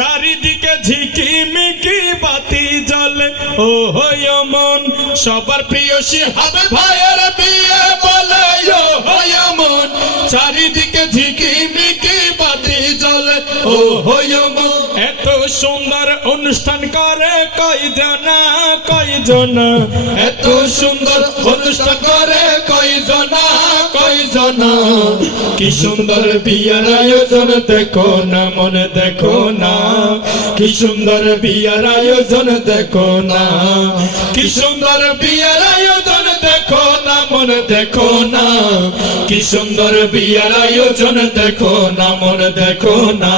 চারিদিকে ঝিকিমিকি বাতি জ্বলে ও হয় মন সবার প্রিয় শিহাব ভাইয়ের বিয়ে বলে ও হয় মন চারিদিকে ঝিকিমিকি বাতি জ্বলে ও হয় মন এত সুন্দর অনুষ্ঠান করে কয়জনা এত সুন্দর অনুষ্ঠান করে কয়জনা কি সুন্দর বিয়ার আয়োজন দেখো না মনে দেখো না কি সুন্দর বিয়ার আয়োজন দেখো না কি সুন্দর বিয়ার আয়োজন দেখো না মনে দেখো না কি সুন্দর বিয়ার আয়োজন দেখো না মনে দেখো না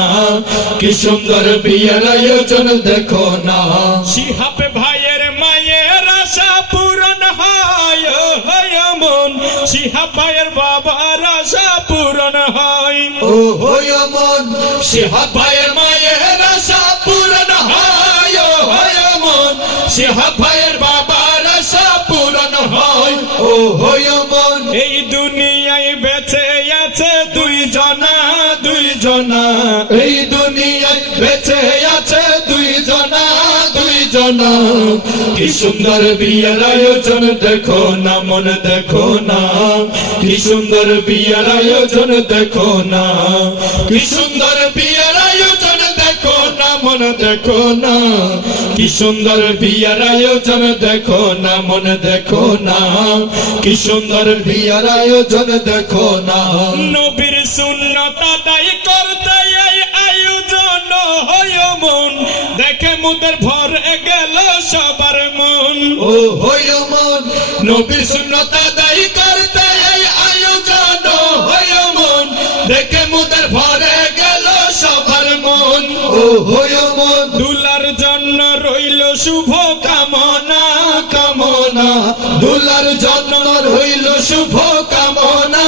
কি সুন্দর বিয়ার আয়োজন দেখো না শিহাব ভাইয়ের মায়ের আশা পূরণ হয় মন শিহাব ভাইয়ের বাবার আশা পূরণ হয় ও হয় মন শিহাব ভাইয়ের মায়ের আশা পূরণ হয় ও হয় মন শিহাব ভাইয়ের বাবার আশা পূরণ হয় ও হয় মন এই দুনিয়ায় বেঁচে আছে দুইজনা এই দুনিয়ায় বেঁচে আছে দুইজনা কি সুন্দর বিয়ের আয়োজন দেখো না মনে দেখো না কি সুন্দর বিয়ের আয়োজন দেখো না কি সুন্দর বিয়ের আয়োজন দেখো না মনে দেখো না কি সুন্দর বিয়ের আয়োজন দেখো না মনে দেখো না কি সুন্দর বিয়ের আয়োজন দেখো না নবীর সুন্নাত আদায় করতে এই আয়োজন হয় মন দেখে মুদের ভরে গেল সবার মন ও হয় মন নবীর সুন্নাত আদায় করতে এই আয়োজন হয় মন দেখে মুদের ভরে গেল সবার মন ও হয় মন দুলার জন্য রইল শুভ কামনা দুলার জন্য রইল শুভ কামনা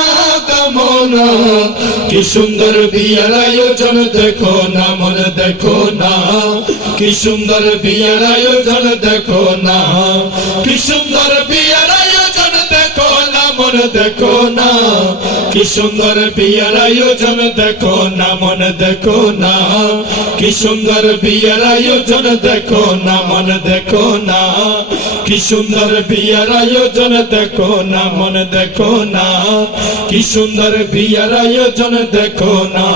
কি সুন্দর বিয়ের আয়োজন দেখো না মনে দেখো না কি সুন্দর বিয়ের আয়োজন দেখো না কি সুন্দর বিয়ের আয়োজন দেখো না মনে দেখো না কি সুন্দর বিয়ের আয়োজন দেখো না মনে দেখো না কি সুন্দর বিয়ের আয়োজন দেখো না মনে দেখো না কি সুন্দর বিয়ের আয়োজন দেখো না মনে দেখো না কি সুন্দর বিয়ের আয়োজন দেখো না।